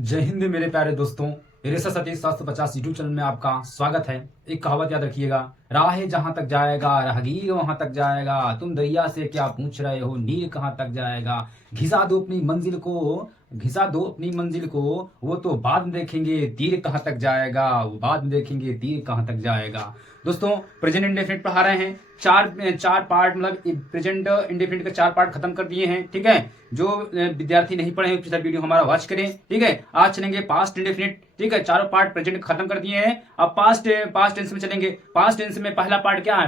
जय हिंद मेरे प्यारे दोस्तों, रेसा सतीश 750 यूट्यूब चैनल में आपका स्वागत है। एक कहावत याद रखिएगा, राह जहां तक जाएगा राहगीर वहां तक जाएगा। तुम दरिया से क्या पूछ रहे हो, नीर कहां तक जाएगा। घिसा दो अपनी मंजिल को, घिसा दो अपनी मंजिल को, वो तो बाद में देखेंगे तीर कहां तक जाएगा। वो बाद में देखेंगे तीर कहां तक जाएगा। दोस्तों, प्रेजेंट इंडेफिनिट पढ़ा रहे हैं। चार पार्ट, मतलब प्रेजेंट इंडेफिनिट के 4 पार्ट खत्म कर दिए हैं। ठीक है, जो विद्यार्थी नहीं पढ़े पिछला वीडियो हमारा वॉच करें। ठीक है, आज चलेंगे पास्ट इंडेफिनिट। ठीक है, चारों पार्ट प्रेजेंट खत्म कर दिए हैं। अब पास्ट टेंस में चलेंगे। पास्ट टेंस में पहला पार्ट क्या है,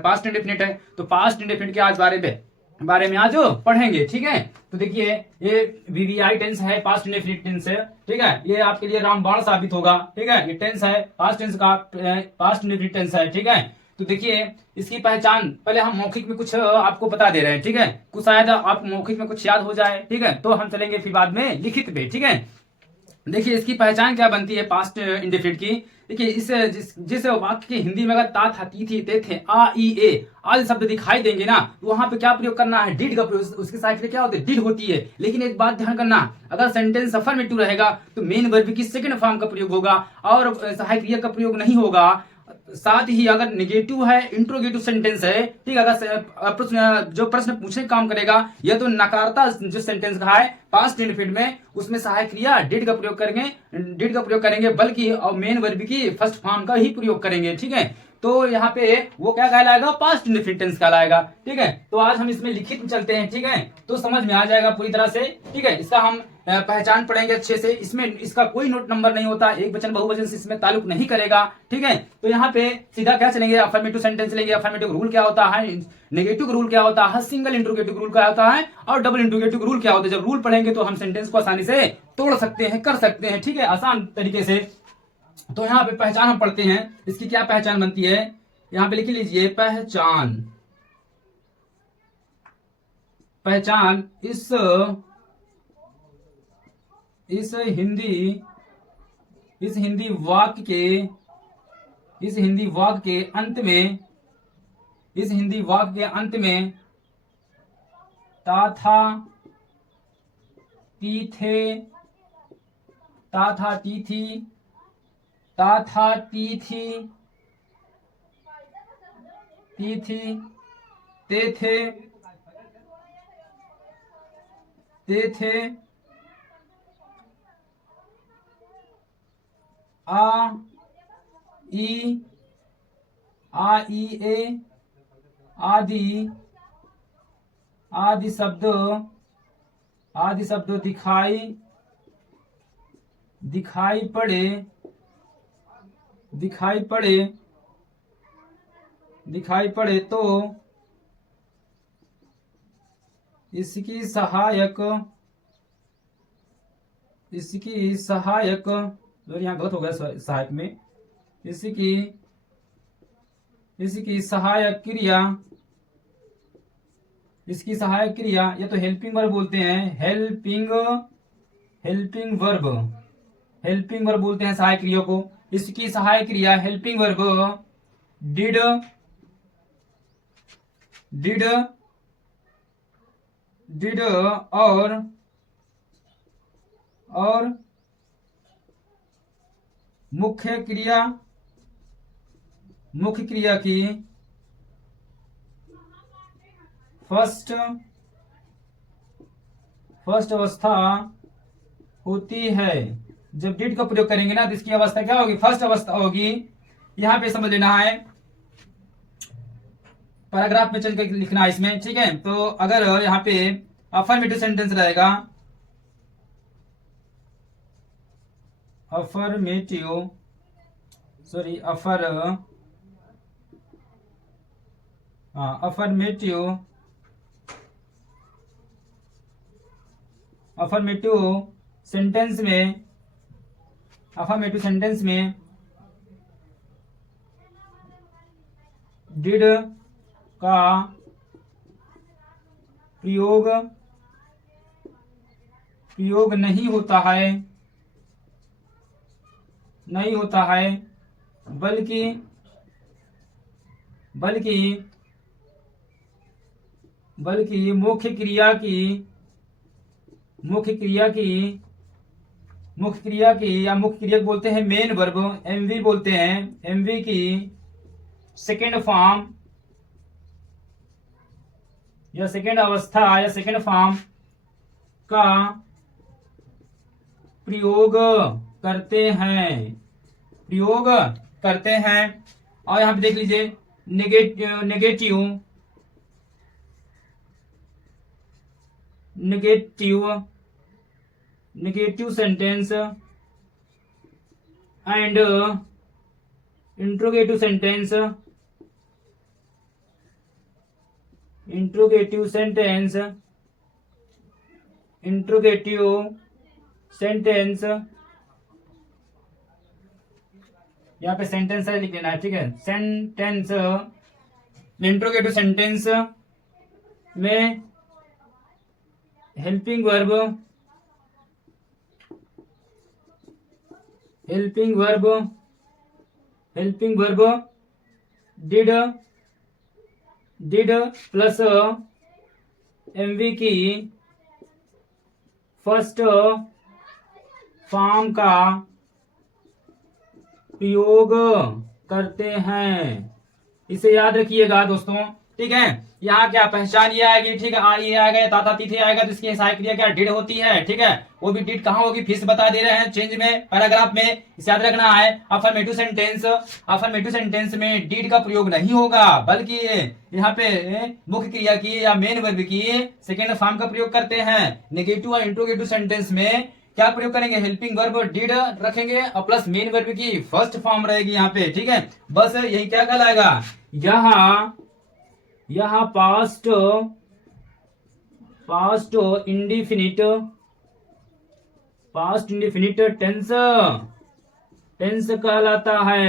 पास्ट इंडेफिनिट है। तो पास्ट इंडेफिनिट के आज बारे में आज पढ़ेंगे। ठीक है, तो देखिए, ये वीवीआई टेंस है, पास्ट इंडेफिनिट टेंस है। ठीक है, ये आपके लिए रामबाण साबित होगा। ठीक है, ये टेंस है, पास्ट टेंस का पास्ट इंडेफिनिट टेंस है। ठीक है, तो देखिए, इसकी पहचान पहले हम मौखिक में कुछ आपको बता दे रहे हैं। ठीक है, कुछ शायद आपको मौखिक में कुछ याद हो जाए। ठीक है, तो हम चलेंगे फिर बाद में लिखित पे। ठीक है, देखिए इसकी पहचान क्या बनती है पास्ट इंडेफिनिट की। देखिए, जिस वाक्य की हिंदी में अगर ता था ती थी ते थे आ ई ए आदि शब्द दिखाई देंगे ना, तो वहां पे क्या प्रयोग करना है, डिड का प्रयोग। उसके साइड में क्या होती है, डिड होती है। लेकिन एक बात ध्यान करना, अगर सेंटेंस अफर्मेटिव रहेगा तो मेन वर्ब की सेकंड फॉर्म का प्रयोग होगा और सहायक क्रिया का प्रयोग नहीं होगा। साथ ही अगर निगेटिव है, इंट्रोगेटिव सेंटेंस है, ठीक, अगर जो प्रश्न पूछने का काम करेगा, यह तो नकारता जो सेंटेंस कहा है पास्ट इंडेफिनिट में, उसमें सहायक क्रिया डिड का प्रयोग करेंगे, बल्कि और मेन वर्ब की फर्स्ट फॉर्म का ही प्रयोग करेंगे। ठीक है, तो यहाँ पे वो क्या कहलाएगा, पास्ट इंडेफिनिट टेंस कहलाएगा। ठीक है, तो आज हम इसमें लिखित में चलते हैं। ठीक है, तो समझ में आ जाएगा पूरी तरह से। ठीक है, इसका हम पहचान पढ़ेंगे अच्छे से। इसमें इसका कोई नोट नंबर नहीं होता, एक वचन बहुवचन से इसमें ताल्लुक नहीं करेगा। ठीक है, तो यहाँ पे सीधा क्या चलेंगे, अफर्मेटिव सेंटेंस लेंगे। अफर्मेटिव रूल क्या होता है, नेगेटिव रूल क्या होता है, सिंगल इंट्रोगेटिव रूल क्या होता है और डबल इंट्रोगेटिव रूल क्या होता है। जब रूल पढ़ेंगे तो हम सेंटेंस को आसानी से तोड़ सकते हैं, कर सकते हैं। ठीक है, आसान तरीके से। तो यहाँ पे पहचान हम पढ़ते हैं, इसकी क्या पहचान बनती है, यहाँ पे लिख लीजिए, पहचान इस हिंदी वाक्य के अंत में, इस हिंदी वाक्य के अंत में ताथा ती थे, ताथा ती थी, ताथा ती थी, ती थी, ते थे, आ ई ए आदि शब्द दिखाई पड़े तो इसकी सहायक, यहाँ गलत हो गया सहायक में, इसकी सहायक क्रिया, या तो हेल्पिंग वर्ब बोलते हैं, हेल्पिंग वर्ब बोलते हैं सहायक क्रिया को। इसकी सहायक क्रिया हेल्पिंग वर्ब डिड और मुख्य क्रिया की फर्स्ट अवस्था होती है। जब डिड का प्रयोग करेंगे ना, तो इसकी अवस्था क्या होगी, फर्स्ट अवस्था होगी। यहां पे समझ लेना है, पैराग्राफ में चल के लिखना है इसमें। ठीक है, तो अगर यहाँ पे अफर्मेटिव सेंटेंस रहेगा, अफर्मेटिव सॉरी अफर्मेटिव सेंटेंस में डिड का प्रयोग नहीं होता है बल्कि मुख्य क्रिया की या मुख्य क्रिया बोलते हैं मेन वर्ब, एमवी बोलते हैं, एमवी की सेकेंड फॉर्म या सेकेंड अवस्था या सेकेंड फॉर्म का प्रयोग करते हैं। और यहां पे देख लीजिए negative sentence and interrogative sentence यहाँ पे सेंटेंस है लिख लेना है, ठीक है। सेंटेंस इंट्रोगेटिव सेंटेंस में helping verb did plus MV की फर्स्ट फॉर्म का प्रयोग करते हैं। इसे याद रखिएगा दोस्तों, ठीक है। यहाँ क्या पहचान ये आएगी, ठीक है। ये आएगा, ताता तीथे आएगा तो इसकी सहायक क्रिया क्या डिड होती है, ठीक है। वो भी डिड कहाँ होगी फिर से बता दे रहे हैं चेंज में पैराग्राफ में, इसे याद रखना है। अफर्मेटिव सेंटेंस में डिड का प्रयोग नहीं होगा, बल्कि यहाँ पे मुख्य क्रिया की या मेन वर्ब की सेकेंड फॉर्म का प्रयोग करते हैं। नेगेटिव और इंट्रोगेटिव सेंटेंस में क्या प्रयोग करेंगे, हेल्पिंग वर्ब डिड रखेंगे और प्लस मेन वर्ब की फर्स्ट फॉर्म रहेगी यहाँ पे, ठीक है। बस यही क्या कहलाएगा, यहाँ पास्ट इंडिफिनिट टेंस कहलाता है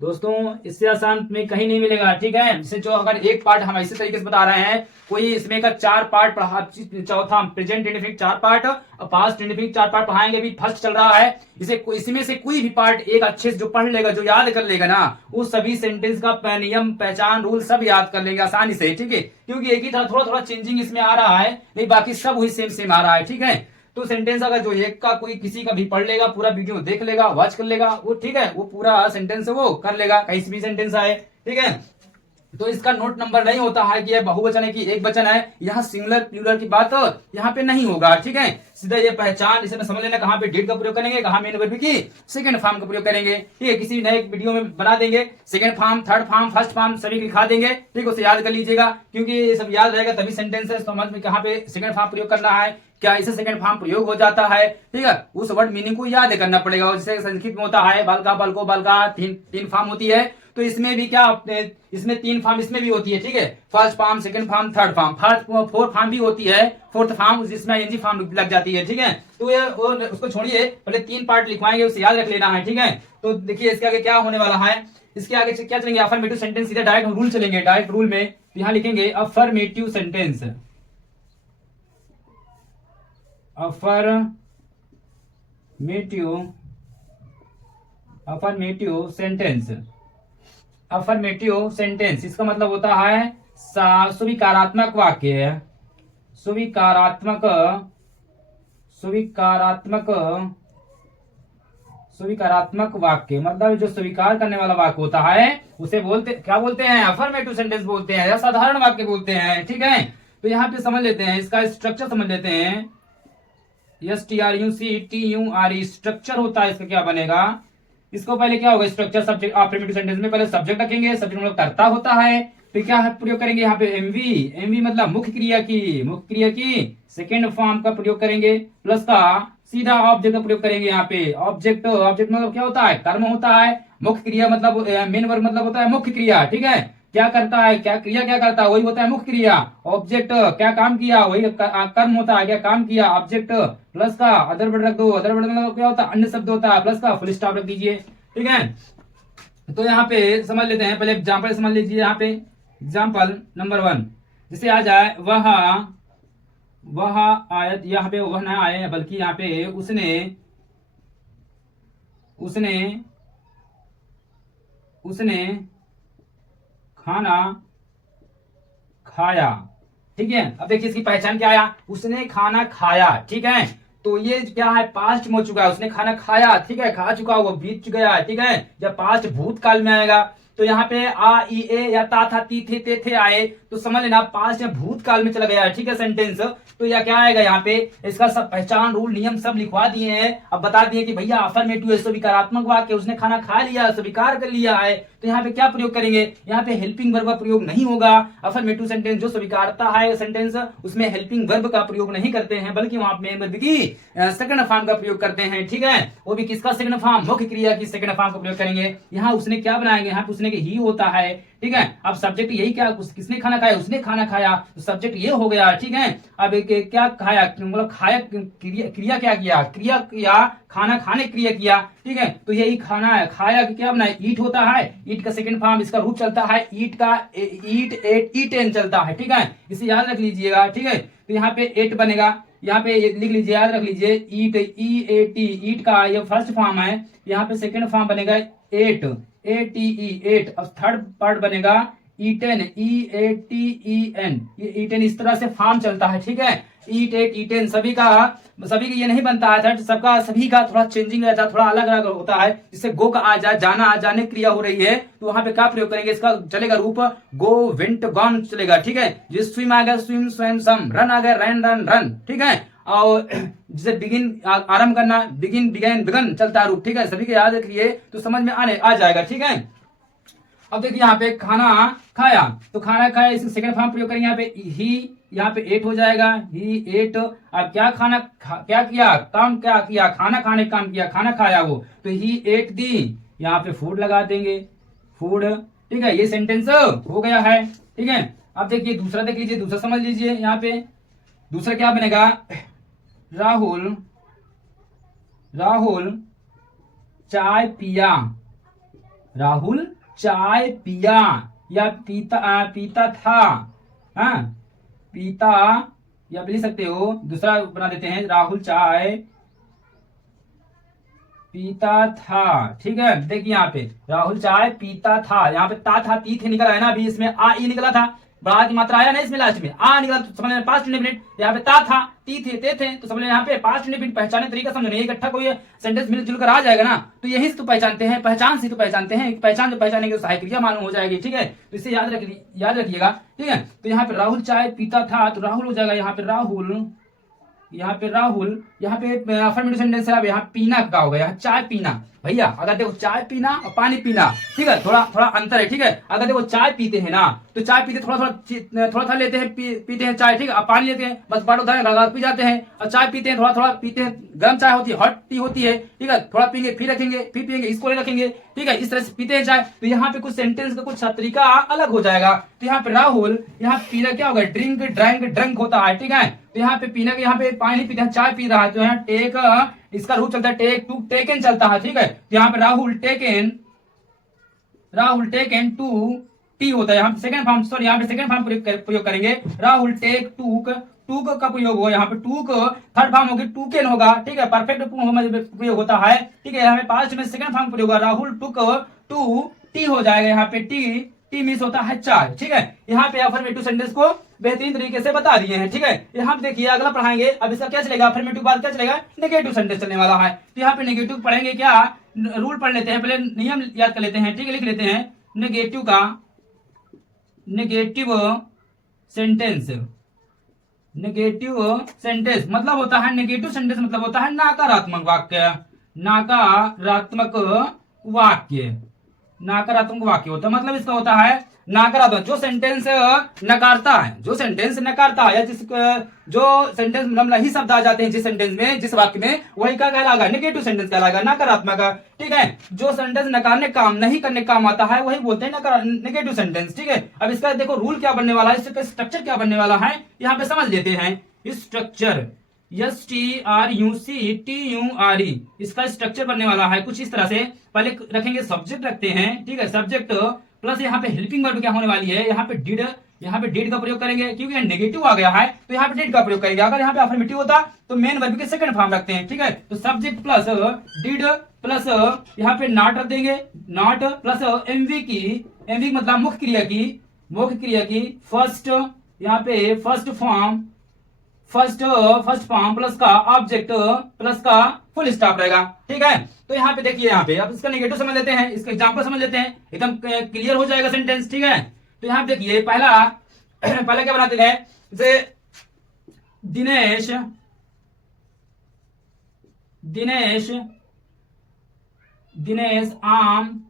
दोस्तों। इससे आसान में कहीं नहीं मिलेगा, ठीक है। इससे जो अगर एक पार्ट हम इसी तरीके से बता रहे हैं, कोई इसमें का 4 पार्ट पढ़ा, चौथा प्रेजेंट इंडिफिनिट 4 पार्ट और पास्ट इंडिफिनिट 4 पार्ट पढ़ाएंगे, अभी फर्स्ट चल रहा है। इसमें से कोई भी पार्ट एक अच्छे से जो पढ़ लेगा, जो याद कर लेगा ना, वो सभी सेंटेंस का नियम, पहचान, रूल सब याद कर लेंगे आसानी से, ठीक है। क्योंकि एक ही था, थोड़ा चेंजिंग इसमें आ रहा है, नहीं बाकी सब वही सेम आ रहा है, ठीक है। तो सेंटेंस अगर जो एक का कोई किसी का भी पढ़ लेगा, पूरा वीडियो देख लेगा, वॉच कर लेगा, वो ठीक है, वो पूरा सेंटेंस वो कर लेगा, कहीं भी सेंटेंस आए, ठीक है। तो इसका नोट नंबर नहीं होता है कि यह बहुवचन है कि एक वचन है, यहाँ सिंगुलर प्लूरल की बात यहाँ पे नहीं होगा, ठीक है। सीधा ये पहचान इसमें समझ लेना, कहाँ पे डिड का प्रयोग करेंगे, कहाँ मेन वर्ब की सेकंड फॉर्म का प्रयोग करेंगे, ठीक है। किसी नए वीडियो में बना देंगे, second form, third form, first form सभी लिखा देंगे, ठीक है। उसे याद कर लीजिएगा, क्योंकि ये सब याद रहेगा तभी सेंटेंस है समझ में कहाँ पे सेकंड फॉर्म प्रयोग करना है, क्या इसे सेकंड फॉर्म प्रयोग हो जाता है, ठीक है। उस वर्ड मीनिंग को याद करना पड़ेगा। जैसे संस्कृत में होता है बालका, बलको, बलका, तीन फॉर्म होती है, तो इसमें भी क्या, इसमें 3 फॉर्म इसमें भी होती है, ठीक है। First form, second form, third form, fourth form भी होती है, फोर्थ फॉर्म जिसमें एनजी फॉर्म लग जाती है, ठीक है। तो ये उसको छोड़िए, पहले 3 पार्ट लिखवाएंगे, उसे याद रख लेना है, ठीक है। तो देखिए इसके आगे क्या होने वाला है, इसके आगे क्या चलेंगे, अफर्मेटिव सेंटेंस, सीधा डायरेक्ट रूल चलेंगे, डायरेक्ट रूल में यहाँ लिखेंगे अफर्मेटिव सेंटेंस, अफर्मेटिव सेंटेंस इसका मतलब होता है स्वीकारात्मक वाक्य, स्वीकारात्मक वाक्य मतलब जो स्वीकार करने वाला वाक्य होता है उसे क्या बोलते हैं, अफर्मेटिव सेंटेंस बोलते हैं या साधारण वाक्य बोलते हैं, ठीक है। तो यहाँ पे समझ लेते हैं, इसका स्ट्रक्चर समझ लेते हैं। STRUCTURE स्ट्रक्चर होता है, इसका क्या बनेगा, इसको पहले क्या होगा स्ट्रक्चर, सब्जेक्ट अफर्मेटिव सेंटेंस में पहले सब्जेक्ट रखेंगे, सब्जेक्ट मतलब कर्ता होता है, फिर क्या प्रयोग करेंगे यहाँ पे एमवी मतलब मुख्य क्रिया की सेकेंड फॉर्म का प्रयोग करेंगे, प्लस का सीधा ऑब्जेक्ट का प्रयोग करेंगे यहाँ पे। ऑब्जेक्ट ऑब्जेक्ट मतलब क्या होता है, कर्म होता है। मुख्य क्रिया मतलब मेन वर्ब मतलब होता है मुख्य क्रिया, ठीक है। क्या करता है, क्या क्रिया क्या करता है, वही होता है मुख्य क्रिया। ऑब्जेक्ट क्या काम किया, वही कर्म होता है, क्या काम किया। ऑब्जेक्ट प्लस का अदर वर्ड रख दो, अदर वर्ड मतलब क्या होता है, अन्य शब्द होता है, प्लस का फुल स्टॉप रख दीजिए, ठीक है। तो यहाँ पे समझ लेते हैं, पहले एग्जाम्पल समझ लीजिए। यहाँ पे एग्जाम्पल नंबर 1 जिसे आ जाए, वह आयत, यहाँ पे वह ना आए बल्कि यहाँ पे उसने उसने उसने खाना खाया, ठीक है। अब देखिए इसकी पहचान क्या आया, उसने खाना खाया, ठीक है। तो ये क्या है, पास्ट में हो चुका है, उसने खाना खाया, ठीक है, खा चुका वो बीत गया है, ठीक है। जब पास्ट भूतकाल में आएगा तो यहाँ पे आ ई ए या ता था ती थे ते थे आए तो समझ लेना पास्ट में भूतकाल में चला गया है, ठीक है सेंटेंस। तो यह क्या आएगा, यहाँ पे इसका सब पहचान रूल नियम सब लिखवा दिए हैं। अब बता दिए कि भैया अफर्मेटिव स्वीकारात्मक वाक्य, उसने खाना खा लिया, स्वीकार कर लिया है। तो यहाँ पे क्या प्रयोग करेंगे, यहाँ पे हेल्पिंग वर्ब का प्रयोग नहीं होगा। अफर्मेटिव सेंटेंस जो स्वीकारता है सेंटेंस, उसमें हेल्पिंग वर्ब का प्रयोग नहीं करते हैं, बल्कि वहां पे वर्ब की सेकंड फॉर्म का प्रयोग करते हैं, ठीक है। वो भी किसका सेकंड फॉर्म, मुख्य क्रिया की सेकंड फॉर्म का प्रयोग करेंगे। यहाँ उसने क्या बनाएंगे, यहाँ पे उसने ही होता है, ठीक है। अब सब्जेक्ट यही क्या, किसने खाना खाया, उसने खाना खाया, तो सब्जेक्ट ये हो गया, ठीक है। अब क्या खाया मतलब खाया, क्रिया क्या किया, क्रिया किया, खाना खाने क्रिया किया, ठीक है। तो यही खाना है, खाया क्या बनाए, ईट होता है, ईट का सेकंड फॉर्म इसका रूप चलता है ईट का, ईट एट ईटेन चलता है, ठीक है। इसे याद रख लीजिएगा, ठीक है। तो यहाँ पे एट बनेगा, यहाँ पे लिख लीजिए, याद रख लीजिए, ईट ई ए टी, ईट का ये फर्स्ट फॉर्म है। यहाँ पे सेकंड फॉर्म बनेगा ate, A T E ate. अब थर्ड पार्ट बनेगा eaten, E A T E N, ये ईटेन इस तरह से फॉर्म चलता है, ठीक है। ईट एट ईटेन सभी का ये नहीं बनता है, सबका सभी का थोड़ा चेंजिंग रहता है, थोड़ा अलग अलग होता है। जिससे गो का आ जाए, जाना आ जाने क्रिया हो रही है, तो वहां पे क्या प्रयोग करेंगे, इसका चलेगा रूप गो वेंट गॉन चलेगा, ठीक है। जिस स्विम आ गया स्विम स्वयं सम, रन आ गया रन रन रन, ठीक है। और जिसे बिगिन आरंभ करना, बिगिन बिगन बिगन चलता है रूप, ठीक है। सभी को याद रखिए तो समझ में आने आ जाएगा, ठीक है। अब देखिए यहाँ पे खाना खाया, तो खाना खाया इसका सेकंड फॉर्म प्रयोग करेंगे। यहाँ पे ही, यहाँ पे एट हो जाएगा, ही एट। अब क्या खाना क्या किया, काम क्या किया, खाना खाने काम किया, खाना खाया वो, तो ही एट दी, यहाँ पे फूड लगा देंगे, फूड, ठीक है। ये सेंटेंस हो गया है, ठीक है। अब देखिए दूसरा देख लीजिए, दूसरा समझ लीजिए। यहाँ पे दूसरा क्या बनेगा, राहुल चाय पिया, राहुल चाय पिया, या पीता था, हाँ पीता, या लिख सकते हो, दूसरा बना देते हैं, राहुल चाय पीता था, ठीक है। देखिए यहाँ पे राहुल चाय पीता था, यहाँ पे ता था ती थे निकला है ना, अभी इसमें आ ई निकला था, बड़ा की मात्रा आया ना इसमें, लास्ट में आ निकला, तो समझ लेना पास्ट इंडेफिनिट। यहाँ पे ता था ती थे ते थे, तो समझ लेना यहाँ पे पास्ट इंडेफिनिट पहचाने तरीका समझ, इकट्ठा कोई सेंटेंस मिलजुल कर आ जाएगा ना, तो यही से तो पहचानते हैं, पहचान से तो पहचानते हैं, पहचान जो पहचानेंगे तो सहायक क्रिया मालूम हो जाएगी, ठीक है। तो इसे याद रखिएगा, ठीक है। तो यहाँ पे राहुल चाय पीता था, तो राहुल हो जाएगा यहाँ पे राहुल, यहाँ पे अफर्मेटिव सेंटेंस है। अब यहाँ पीना का होगा, यहाँ चाय पीना, भैया अगर देखो चाय पीना और पानी पीना, ठीक है, थोड़ा थोड़ा अंतर है, ठीक है। अगर देखो चाय पीते हैं ना, तो चाय पीते थोड़ा लेते हैं, पीते हैं चाय, ठीक है। पानी लेते हैं बस बड़ा उधर पी जाते हैं, और चाय पीते हैं थोड़ा थोड़ा पीते हैं, गर्म चाय होती है, हॉट टी होती है, ठीक है, थोड़ा पियेंगे फिर रखेंगे, फिर पियेंगे इसको रखेंगे, ठीक है, इस तरह से पीते हैं चाय। तो यहाँ पे कुछ सेंटेंस का कुछ तरीका अलग हो जाएगा। तो यहाँ पे राहुल, यहाँ पीना क्या होगा, ड्रिंक ड्रंक होता है, ठीक है। तो यहाँ पे पीना के, यहाँ पे पानी पीते हैं, चाय पी रहा है, तो यहाँ टेक इसका रूप चलता है टेक टू टेकन चलता है, ठीक है। तो यहाँ पे राहुल टेकन टू टी होता है, यहाँ पे सेकंड फॉर्म, सॉरी यहाँ पे सेकंड फॉर्म प्रयोग करेंगे, राहुल टेक टूक का प्रयोग होगा, यहाँ पे टूक थर्ड फॉर्म होगी, टूकेन होगा, ठीक है। परफेक्ट प्रयोग होता है, ठीक है। यहाँ पे पास्ट में सेकंड फॉर्म प्रयोग होगा, राहुल टूक टू टी हो जाएगा, यहाँ पे टी मिस होता है चाय, ठीक है। यहाँ पे अफर्मेटिव सेंटेंस को बेहतरीन तरीके से बता दिए हैं, ठीक है। यहाँ पे देखिए अगला पढ़ाएंगे, अब इसका क्या चलेगा, अफर्मेटिव बाद क्या चलेगा, नेगेटिव सेंटेंस चलने वाला है। तो यहाँ पे नेगेटिव पढ़ेंगे, क्या रूल पढ़ लेते हैं, पहले नियम याद कर लेते हैं, ठीक है, लिख लेते हैं। नेगेटिव मतलब होता है, नेगेटिव सेंटेंस मतलब होता है नकारात्मक वाक्य, नकारात्मक वाक्य होता है। मतलब इसका होता है नकारात्मक, जो सेंटेंस नकारता है, जो सेंटेंस नकारता है, या जिस जो सेंटेंस मतलब नहीं शब्द आ जाते हैं जिस सेंटेंस में, जिस वाक्य में, वही क्या कहलाएगा, नेगेटिव सेंटेंस कहलाएगा, नकारात्मक। ठीक है, जो सेंटेंस नकारने काम नहीं करने काम आता है वही बोलते हैं नेगेटिव सेंटेंस। ठीक है, अब इसका देखो रूल क्या बनने वाला है, इसका स्ट्रक्चर क्या बनने वाला है, यहाँ पे समझ लेते हैं। स्ट्रक्चर STRUCTURE, इसका स्ट्रक्चर बनने वाला है कुछ इस तरह से। पहले रखेंगे सब्जेक्ट रखते हैं, ठीक है, सब्जेक्ट प्लस यहाँ पे हेल्पिंग वर्ब क्या होने वाली है, यहाँ पे डिड का प्रयोग करेंगे, क्योंकि नेगेटिव आ गया है तो यहाँ पे डिड का प्रयोग करेंगे। अगर यहाँ पे अफर्मेटिव होता तो मेन वर्ब के सेकंड फॉर्म रखते हैं। ठीक है, तो सब्जेक्ट प्लस डिड प्लस यहाँ पे नॉट रख देंगे, नॉट प्लस एमवी मतलब मुख्य क्रिया की फर्स्ट, यहाँ पे फर्स्ट फॉर्म प्लस का ऑब्जेक्ट प्लस का फुल स्टॉप रहेगा। ठीक है, तो यहाँ पे देखिए, यहाँ पे अब इसका नेगेटिव समझ लेते हैं, इसका एग्जांपल समझ लेते हैं, एकदम क्लियर हो जाएगा सेंटेंस। ठीक है, तो यहाँ पे देखिए पहला क्या बनाते हैं, जैसे दिनेश आम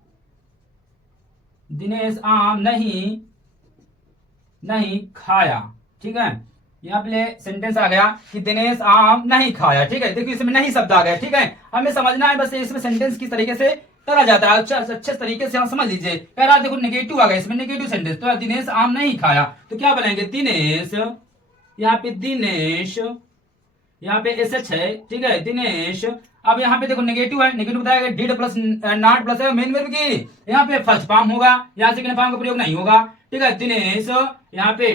नहीं खाया। ठीक है, यहाँ पे सेंटेंस आ गया कि दिनेश आम नहीं खाया। ठीक है, देखिए इसमें नहीं शब्द आ गया। ठीक है, हमें समझना है बस इसमें सेंटेंस किस तरीके से करा जाता है, अच्छे तरीके से हम समझ लीजिए। कह रहा देखो नेगेटिव आ गया, इसमें नेगेटिव सेंटेंस, तो दिनेश आम नहीं खाया, तो क्या बनाएंगे, दिनेश, यहाँ पे दिनेश, यहाँ पे SH है। ठीक है, दिनेश, अब यहाँ पे देखो नेगेटिव है, नेगेटिव बताया did plus not plus main verb की, यहाँ पे फर्स्ट फॉर्म होगा, यहाँ सेकंड फॉर्म का प्रयोग नहीं होगा। ठीक है, दिनेश, यहाँ पे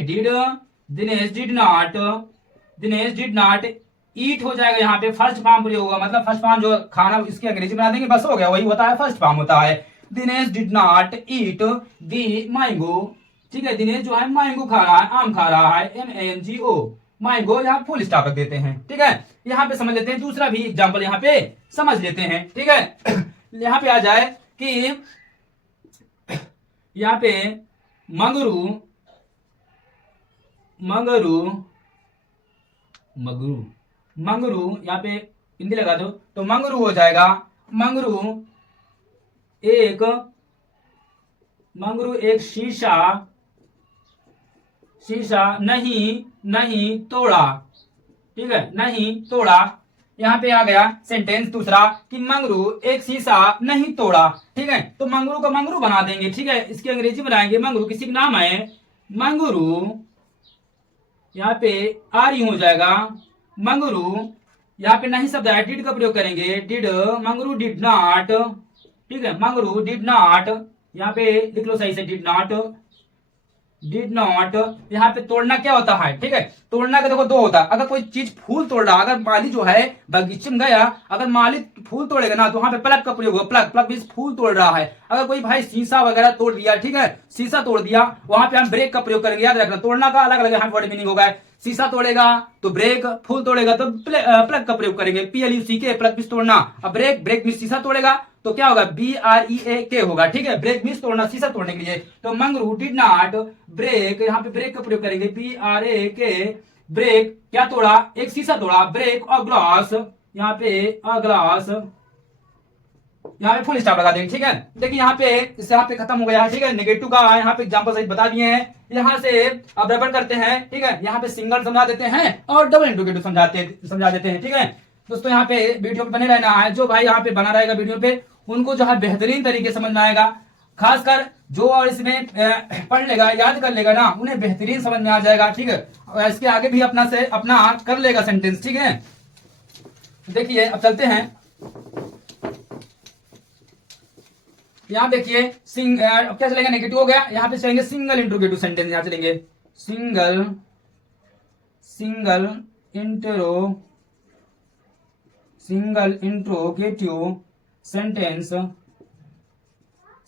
दिनेश डिड नॉट ईट हो जाएगा, यहाँ पे फर्स्ट फॉर्म प्रयोग होगा, मतलब फर्स्ट फॉर्म जो खाना इसकी अंग्रेजी बना देंगे, बस हो गया, वही होता है, फर्स्ट फॉर्म होता है। Dinesh did not eat the mango. ठीक है, दिनेश जो है मैंगो खा रहा है, आम खा रहा है, MANGO, मैंगो, यहाँ फुल स्टॉप रख देते हैं। ठीक है, यहाँ पे समझ लेते हैं, दूसरा भी एग्जाम्पल यहाँ पे समझ लेते हैं। ठीक है, यहाँ पे आ जाए कि यहाँ पे मंगरू, यहाँ पे हिंदी लगा दो तो मंगरू हो जाएगा, मंगरू एक शीशा नहीं तोड़ा। ठीक है, नहीं तोड़ा, यहाँ पे आ गया सेंटेंस दूसरा कि मंगरू एक शीशा नहीं तोड़ा। ठीक है, तो मंगरू का मंगरू बना देंगे। ठीक है, इसकी अंग्रेजी बनाएंगे, मंगरू किसी का नाम है, मंगरू, यहाँ पे आर हो जाएगा, मंगरू, यहाँ पे नहीं शब्द है, डिड का प्रयोग करेंगे, डिड, मंगरू डिड नॉट। ठीक है, मंगरू डिड नॉट, यहाँ पे लिख लो सही से, डिड नॉट, यहाँ पे तोड़ना क्या होता है। ठीक है, तोड़ना का देखो दो होता है, अगर कोई चीज फूल तोड़ रहा, अगर माली जो है बगीचे में गया, अगर माली फूल तोड़ेगा ना तो वहां पे प्लग का प्रयोग होगा, प्लग भी फूल तोड़ रहा है। अगर कोई भाई शीशा वगैरह तोड़ दिया, ठीक है, शीशा तोड़ दिया, वहां पे हम ब्रेक का प्रयोग करेंगे, याद रखना, तोड़ना का अलग अलग यहाँ वर्ड मीनिंग होगा, शीशा तोड़ेगा तो ब्रेक, फूल तोड़ेगा तो प्लग का प्रयोग करेंगे, PLUCK, प्लग भी तोड़ना। अब ब्रेक में शीशा तोड़ेगा तो क्या होगा, BREAK होगा। ठीक है, ब्रेक मीन्स तोड़ना, शीशा तोड़ने के लिए, तो मंगरू डिड नॉट ब्रेक, यहाँ पे ब्रेक का प्रयोग करेंगे, BRAK, ब्रेक, क्या तोड़ा, एक शीशा तोड़ा, ब्रेक और ग्लास, यहाँ पे ग्लास, यहाँ पे फुल स्टॉप लगा देंगे। ठीक है, देखिए यहाँ पे इससे यहाँ पे खत्म हो गया है। ठीक है, नेगेटिव का यहाँ पे एग्जांपल सहित बता दिए हैं। यहाँ से अब रबर करते हैं। ठीक है, यहाँ पे सिंगल समझा देते हैं और डबल इंट्रोगेटिव समझा देते हैं। ठीक है दोस्तों, यहाँ पे वीडियो पे बने रहना है, जो भाई यहाँ पे बना रहेगा वीडियो पे, उनको जो है बेहतरीन तरीके समझ में आएगा, खासकर जो और इसमें पढ़ लेगा, याद कर लेगा ना, उन्हें बेहतरीन समझ में आ जाएगा। ठीक है, और इसके आगे भी अपना कर लेगा सेंटेंस। ठीक है, देखिए अब चलते हैं, यहाँ देखिए अब क्या चलेगा, नेगेटिव हो गया, यहाँ पे चलेंगे सिंगल इंट्रोगेटिव सेंटेंस, यहाँ चलेंगे single interrogative sentence.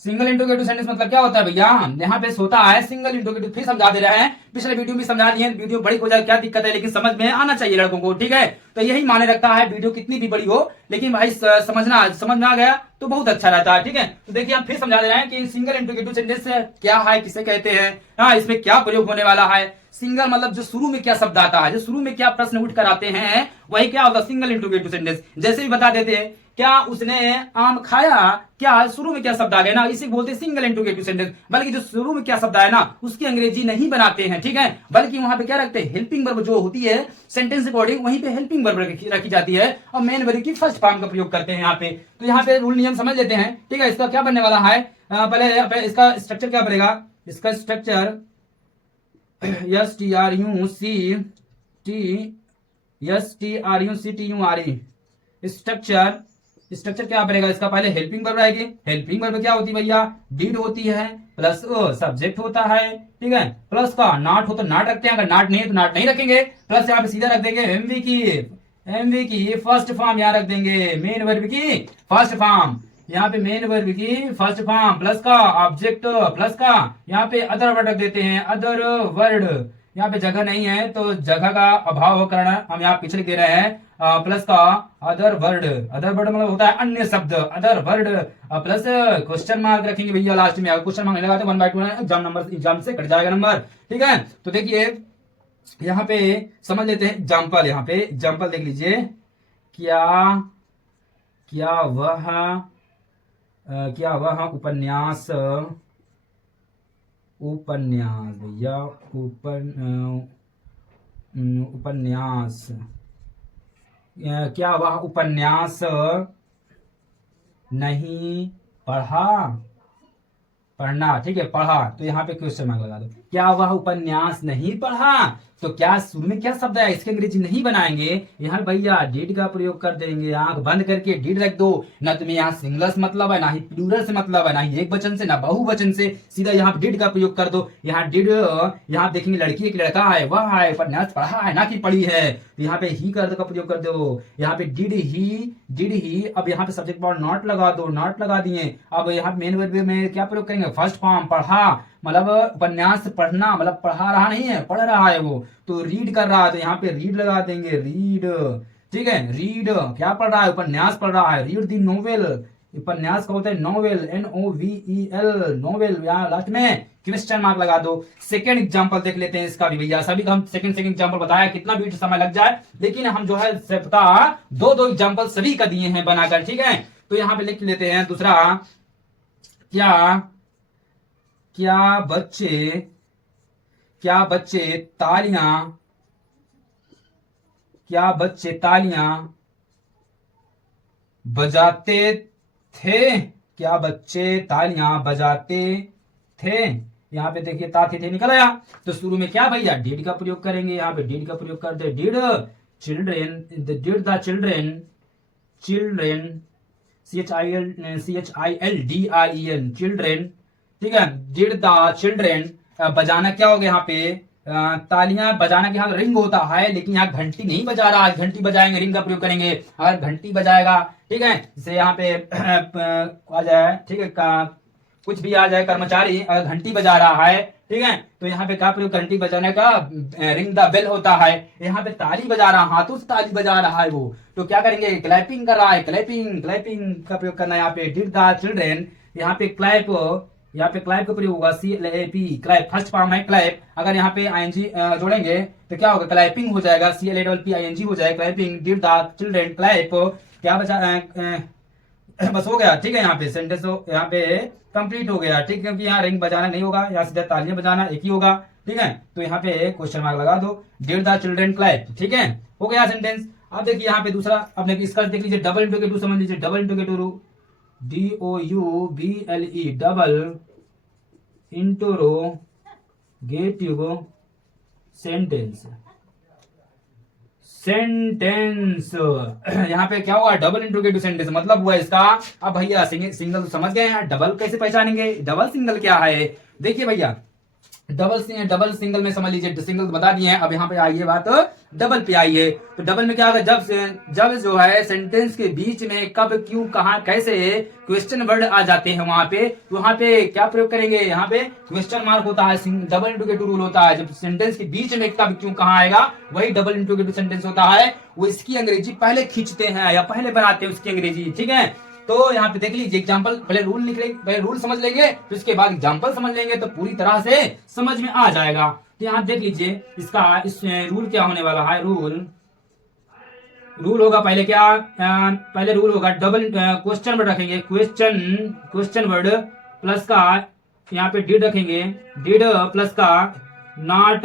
Single interrogative sentence मतलब क्या होता है भैया, यहाँ पे होता है सिंगल इंट्रोगेटिव। फिर समझा दे रहे हैं, पिछले वीडियो में समझा दिए, वीडियो बड़ी हो जाए क्या दिक्कत है, लेकिन समझ में आना चाहिए लड़कों को। ठीक है, तो यही माने रखता है, वीडियो कितनी भी बड़ी हो, लेकिन भाई समझ में आ गया तो बहुत अच्छा रहता है। ठीक है, तो देखिए हम फिर समझा दे रहे हैं कि सिंगल इंट्रोगेटिव सेंटेंस क्या है, किसे कहते हैं, हाँ इसमें क्या प्रयोग होने वाला है। सिंगल मतलब जो शुरू में क्या शब्द आता है, जो शुरू में क्या प्रश्न उठ कर आते हैं, वही क्या होता है सिंगल इंट्रोगेटिव सेंटेंस। जैसे भी बता देते हैं क्या उसने आम खाया, क्या शुरू में क्या शब्द आ गए ना, इसे बोलते हैं सिंगल इंट्रोगेटिव सेंटेंस। बल्कि जो शुरू में क्या शब्द आया ना उसकी अंग्रेजी नहीं बनाते हैं, ठीक है, बल्कि वहां पे क्या रखते हैं हेल्पिंग वर्ब जो होती है सेंटेंस अकॉर्डिंग, वहीं पे हेल्पिंग वर्ब रखी जाती है और मेन वर्ब की फर्स्ट फॉर्म का प्रयोग करते हैं यहाँ पे। तो यहाँ पे रूल नियम समझ लेते हैं, ठीक है। इसका क्या बनने वाला है, पहले इसका स्ट्रक्चर क्या बनेगा, इसका स्ट्रक्चर STRUCTURE स्ट्रक्चर क्या बनेगा इसका, पहले हेल्पिंग वर्ब रहेगी। हेल्पिंग वर्ब क्या होती है भैया, डीड होती है प्लस सब्जेक्ट होता है, ठीक है, प्लस का नॉट हो तो नॉट रखते हैं, अगर नॉट नहीं है तो नॉट नहीं रखेंगे, प्लस यहाँ पे सीधा रख देंगे एमवी की फर्स्ट फॉर्म यहाँ रख देंगे, मेन वर्ब की फर्स्ट फॉर्म, यहाँ पे मेन वर्ब की फर्स्ट फॉर्म प्लस का ऑब्जेक्ट प्लस का यहाँ पे अदर वर्ड रख देते हैं, अदर वर्ड। यहाँ पे जगह नहीं है तो जगह का अभाव कारण हम यहाँ पीछे दे रहे हैं, प्लस का अदर वर्ड मतलब होता है अन्य शब्द, other word plus question mark रखेंगे भैया लास्ट में। अगर क्वेश्चन मार्क नहीं लगाते 1/2 एग्जाम से कट जाएगा नंबर, ठीक है। तो देखिए यहाँ पे समझ लेते हैं एग्जाम्पल, यहाँ पे एग्जाम्पल देख लीजिए, क्या वह उपन्यास भैया उपन्यास क्या वह उपन्यास नहीं पढ़ना, ठीक है, पढ़ा, तो यहाँ पे क्वेश्चन मार्क लगा दो। क्या वह उपन्यास नहीं पढ़ा, तो क्या शुरू में क्या शब्द है, इसके अंग्रेजी नहीं बनाएंगे, यहाँ भैया डिड का प्रयोग कर देंगे, आंख बंद करके डिड रख दो। ना तुम्हें यहाँ सिंगुलर से मतलब है, ना ही प्लूरल से मतलब है, ना ही एक वचन से, ना बहुवचन से, सीधा यहाँ डिड का प्रयोग कर दो। यहाँ डिड, यहाँ देखेंगे लड़की एक लड़का है, वह है उपन्यास पढ़ा है ना कि पढ़ी है, तो यहाँ पे ही कर का प्रयोग कर दो। यहाँ पे डिड ही, अब यहाँ पे सब्जेक्ट वर्ब नॉट लगा दो, नॉट लगा दिए। अब यहाँ मेन वर्ब में क्या प्रयोग करेंगे, फर्स्ट फॉर्म पढ़ा, मतलब उपन्यास पढ़ना मतलब पढ़ा रहा नहीं है, पढ़ रहा है वो, तो रीड कर रहा है, तो यहाँ पे रीड लगा देंगे, रीड, ठीक है, रीड क्या पढ़ रहा है, उपन्यास पढ़ रहा है, रीड दी नोवेल, उपन्यास का होता है नोवेल, NOVEL नोवेल, यहाँ लास्ट में क्वेश्चन मार्क लगा दो। सेकंड एग्जांपल देख लेते हैं इसका भी भैया, सभी का हम सेकंड एग्जांपल बताया, कितना भी समय लग जाए, लेकिन हम जो है सप्ताह दो एग्जांपल सभी का दिए हैं बनाकर, ठीक है। तो यहाँ पे लिख लेते हैं दूसरा, क्या बच्चे तालियां बजाते थे, क्या बच्चे तालियां बजाते थे, यहाँ पे देखिए ता थे निकल आया, तो शुरू में क्या भैया डिड का प्रयोग करेंगे, यहाँ पे डिड का प्रयोग करते, did children, did the children CHILDREN children, ठीक है, डिड द चिल्ड्रेन। बजाना क्या हो गया यहाँ पे, तालियां बजाना के यहाँ रिंग होता है, लेकिन यहाँ घंटी नहीं बजा रहा है, घंटी बजाएंगे रिंग का प्रयोग करेंगे। अगर घंटी बजाएगा, ठीक है, जैसे यहाँ पे आ जाए, ठीक है, कुछ भी आ जाए, कर्मचारी अगर घंटी बजा रहा है, ठीक है, तो यहाँ पे क्या प्रयोग, घंटी बजाने का रिंग द बेल होता है। यहाँ पे ताली बजा रहा, हाथों से ताली बजा रहा है वो, तो क्या करेंगे, क्लैपिंग कर रहा है, क्लैपिंग का प्रयोग करना है। यहाँ पे डिड द चिल्ड्रेन, यहाँ पे क्लैप का प्रयोग होगा, CLAP, क्लैप फर्स्ट फॉर्म है क्लैप, अगर यहाँ पे ING जोड़ेंगे तो क्या होगा, क्लैपिंग हो जाएगा, CLAPPING हो जाएगा, clapping, did the children clap, क्या बचा बस हो गया, ठीक है, यहाँ पे सेंटेंस यहाँ पे कंप्लीट हो गया, ठीक है, क्योंकि यहाँ रिंग बजाना नहीं होगा, यहाँ सीधा तालियां बजाना एक ही होगा, ठीक है। तो यहाँ पे क्वेश्चन मार्क लगा दो, डिड द चिल्ड्रेन क्लैप, ठीक है, हो गया सेंटेंस। अब देखिए यहाँ पे दूसरा, अपने इसका देख लीजिए, डबल इंटरोगेटिव समझ लीजिए, double interrogative DOUBLE double interrogative sentence यहाँ पे क्या हुआ, डबल इंट्रोगेटिव सेंटेंस मतलब हुआ इसका। अब भैया सिंगल तो समझ गए हैं, डबल कैसे पहचानेंगे, डबल सिंगल क्या है, देखिए भैया डबल सिंगल में समझ लीजिए, सिंगल तो बता दिए हैं, अब यहाँ पे आइए बात डबल पे आइए। तो डबल में क्या होगा, जब जो है सेंटेंस के बीच में कब क्यों कहाँ कैसे क्वेश्चन वर्ड आ जाते हैं, वहां पे तो वहां पे क्या प्रयोग करेंगे, यहाँ पे क्वेश्चन मार्क होता है, डबल इंट्रोगेटिव रूल होता है। जब सेंटेंस के बीच में कब क्यों कहाँ आएगा, वही डबल इंट्रोगेटिव सेंटेंस होता है। वो इसकी अंग्रेजी पहले खींचते हैं या पहले बनाते हैं उसकी अंग्रेजी, ठीक है। तो यहाँ पे देख लीजिए एग्जाम्पल, पहले रूल समझ लेंगे, फिर उसके बाद एग्जाम्पल समझ लेंगे, तो पूरी तरह से समझ में आ जाएगा। तो यहाँ देख लीजिए इसका इस रूल क्या होने वाला है। रूल होगा पहले क्या, पहले रूल होगा डबल क्वेश्चन वर्ड रखेंगे, क्वेश्चन वर्ड प्लस का यहाँ पे डिड रखेंगे, डिड प्लस का नॉट,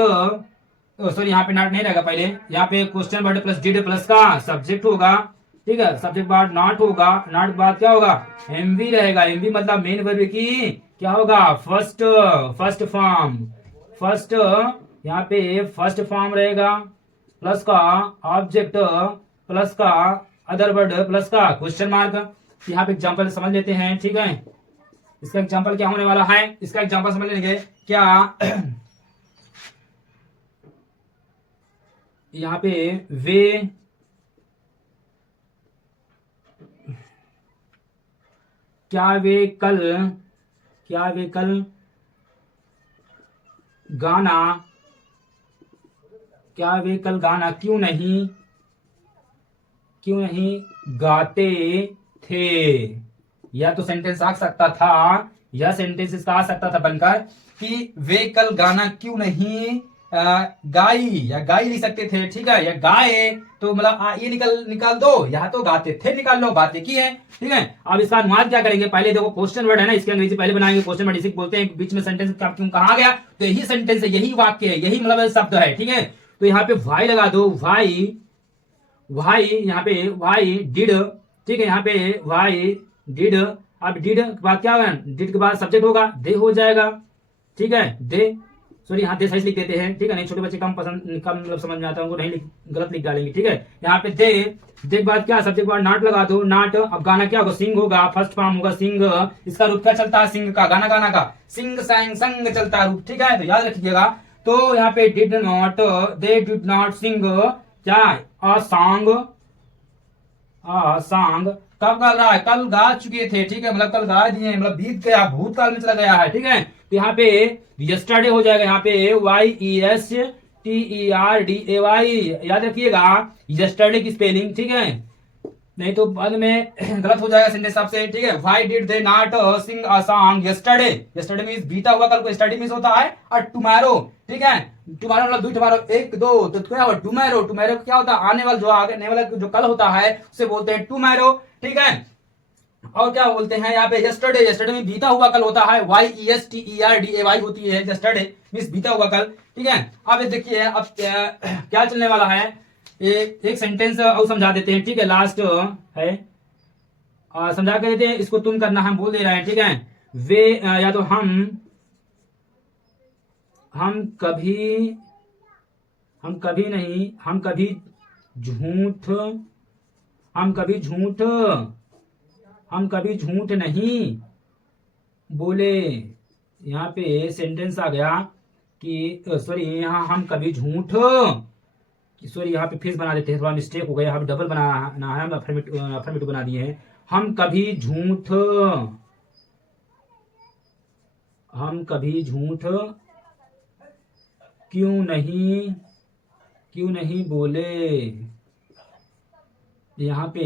सॉरी यहाँ पे नॉट नहीं रहेगा, पहले यहाँ पे question word plus did plus का सब्जेक्ट होगा, ठीक है। सब्जेक्ट बाद नॉट होगा, नॉट बाद क्या होगा, एमवी रहेगा। एमवी मतलब मेन वर्ब की क्या होगा, फर्स्ट फॉर्म, फर्स्ट यहाँ पे फर्स्ट फॉर्म रहेगा, प्लस का ऑब्जेक्ट, प्लस का अदर वर्ड, प्लस का क्वेश्चन मार्क। यहाँ पे एग्जांपल समझ लेते हैं, ठीक है। इसका एग्जांपल क्या होने वाला है, इसका एग्जांपल समझ लेंगे क्या। यहाँ पे वे क्या वे कल गाना, क्या वे कल गाना क्यों नहीं गाते थे। या तो सेंटेंस आ सकता था, या सेंटेंस इसका आ सकता था बनकर कि वे कल गाना क्यों नहीं गाई, या गाई लिख सकते थे, ठीक है। या गाए तो मतलब ये निकाल दो, यहाँ तो गाते थे निकाल लो, बातें की है, ठीक है। अब इसका अनुवाद क्या करेंगे, पहले देखो क्वेश्चन वर्ड है ना, इसके अंग्रेजी पहले बनाएंगे। क्वेश्चन वर्ड इसे बोलते हैं, बीच में सेंटेंस क्यों कहा गया, तो यही सेंटेंस है, यही वाक्य है, यही मतलब शब्द है, ठीक है। तो यहाँ पे वाई लगा दो, वाई यहाँ पे वाई डिड, ठीक है। यहाँ पे वाई डिड, अब डिड के बाद क्या होगा, डिड के बाद सब्जेक्ट होगा, दे हो जाएगा, ठीक है। दे, सॉरी यहाँ दे सही लिख देते हैं, ठीक है। नहीं छोटे बच्चे कम मतलब समझ में आता है उनको, नहीं गलत लिख डालेंगे, ठीक है। यहाँ पे दे के बाद क्या, सब्जेक्ट बाद नॉट लगा दो, नॉट। अब गाना क्या होगा, सिंग होगा, फर्स्ट फॉर्म होगा सिंग। इसका रूप क्या चलता है, सिंग का, गाना का सिंग sang संग चलता है रूप, ठीक है। तो याद रखिएगा। तो यहाँ पे did not, they did not sing क्या, अ सॉन्ग। कब गा रहा है, कल गा चुके थे, ठीक है। मतलब कल गा दिए, मतलब बीत गया, भूतकाल में चला गया है, ठीक है। तो यहाँ पे यस्टरडे हो जाएगा, यहाँ पे YESTERDAY, याद रखिएगा यस्टरडे की स्पेलिंग, ठीक है। नहीं तो बाद में गलत हो जाएगा सेंटेंस आपसे, ठीक है। Why did they not sing a song yesterday. Yesterday means बीता हुआ कल को स्टडी मींस होता है, और टुमारो, ठीक है। टुमारो मतलब टुमारो, एक दो, तो क्या होगा टुमारो। टुमारो क्या होता है, आने वाला जो आने वाला जो कल होता है उसे बोलते हैं टुमारो, ठीक है। और क्या बोलते हैं यहाँ पे यस्टरडे, यस्टरडे में बीता हुआ कल होता है, YESTERDAY होती है यस्टरडे मींस बीता हुआ कल, ठीक है। अब देखिए अब क्या चलने वाला है, एक सेंटेंस और समझा देते हैं, ठीक है। लास्ट है, समझा के देते हैं, इसको तुम करना, हम बोल दे रहे हैं, ठीक है। वे या तो हम कभी नहीं, हम कभी झूठ नहीं बोले। यहाँ पे सेंटेंस आ गया कि सॉरी यहाँ हम कभी झूठ, सॉरी यहाँ पे फिर बना देते हैं, थोड़ा मिस्टेक हो गया, यहाँ पे डबल बनाना है, अफर्मेटिव बना दिए हैं। हम कभी झूठ क्यों नहीं बोले। यहाँ पे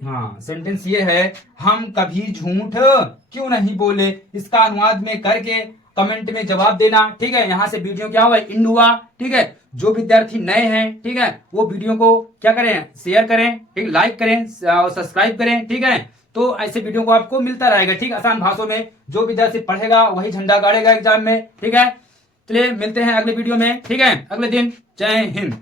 हाँ सेंटेंस ये है, हम कभी झूठ क्यों नहीं बोले। इसका अनुवाद में करके कमेंट में जवाब देना, ठीक है। यहाँ से वीडियो क्या हुआ, इंड हुआ, ठीक है। जो विद्यार्थी नए हैं, ठीक है, वो वीडियो को क्या करें, शेयर करें, ठीक, लाइक करें और सब्सक्राइब करें, ठीक है। तो ऐसे वीडियो को आपको मिलता रहेगा, ठीक, आसान भाषाओं में। जो विद्यार्थी पढ़ेगा वही झंडा गाड़ेगा एग्जाम में, ठीक है। चलिए मिलते हैं अगले वीडियो में, ठीक है, अगले दिन। जय हिंद।